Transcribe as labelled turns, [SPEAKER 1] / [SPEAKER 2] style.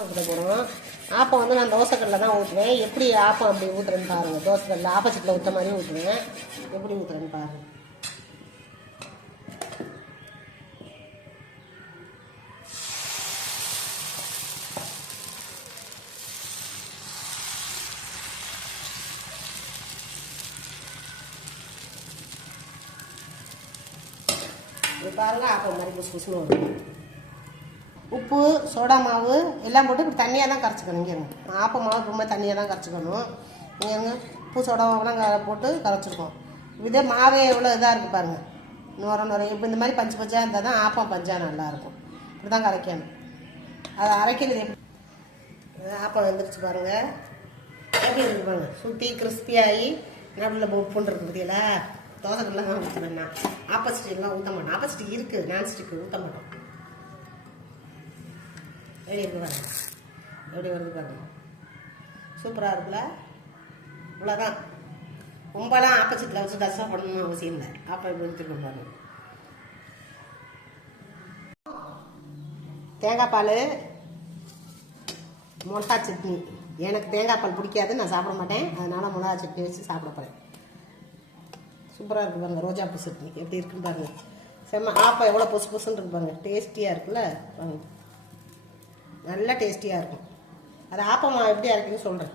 [SPEAKER 1] ஆப்பத்தில் போடுவோம். ஆப்பம் வந்து நான் தோசைக்கல்லில் தான் ஊற்றுவேன் எப்படி ஆப்பம் அப்படி ஊற்றுறேன்னு பாருங்கள் தோசைக்கல்லில் ஆப்போசிட்டில் ஊற்ற மாதிரி ஊற்றுவேன் எப்படி ஊற்றுறேன்னு பாருங்கள் இது பாருங்க ஆப்பம் மாதிரி புசு புசுன்னு வரும் உப்பு சோடா மாவு எல்லாம் போட்டு இப்படி தண்ணியாக தான் கரைச்சிக்கணும். இங்கே ஆப்ப மாவு ரொம்ப தண்ணியாக தான் கரைச்சிக்கணும். இங்கே உப்பு சோடா மாவுலாம் போட்டு கரைச்சிருக்கோம். இதே மாவே எவ்வளோ இதாக இருக்குது பாருங்கள் நுர நுர. இப்போ இந்த மாதிரி பஞ்சு பஞ்சாக இருந்தால் தான் ஆப்பம் பஞ்சாக நல்லாயிருக்கும் இப்படி தான் கரைக்கணும். அதை அரைக்கிறது எப்படி? ஆப்பம் வந்துருச்சு பாருங்கள் எப்படி இருக்குது பாருங்கள் சுற்றி கிறிஸ்பியாகி நடுவில் உப்புன்னு இருக்கு பார்த்தீங்களா தோசைக்கெல்லாம் தான் ஊற்றுவேன் நான். ஆப்போசிட்டிலாம் ஊற்ற மாட்டோம் ஆப்போசிட் இருக்குது நான் ஸ்டிக்கு ஊற்ற மாட்டோம். எப்படி இருக்கு பாருங்க. எப்படி வருது பாருங்க. சூப்பராக இருக்குல்ல? இவ்வளோதான் ரொம்பலாம் ஆப்போசிட்டில் வச்சு தசம் பண்ணணும்னு அவசியம் இல்லை. ஆப்பம் இப்படி எடுத்துக்கணும் பாருங்க. தேங்காய் பால் மிளகா சட்னி. எனக்கு தேங்காய் பால் பிடிக்காது நான் சாப்பிட மாட்டேன். அதனால் மிளகா சட்னி வச்சு சாப்பிட போகிறேன் சூப்பராக இருக்கு பாருங்க ரோஜா பூ சட்னி. எப்படி இருக்குன்னு பாருங்க. செம்ம ஆப்பா எவ்வளோ பொசு பொசுன்னு இருக்கு பாருங்க. டேஸ்டியாக இருக்குல்ல வாங்க நல்லா டேஸ்டியாக இருக்கும். அது ஆப்பமாக எப்படி இருக்குன்னு சொல்கிறேன்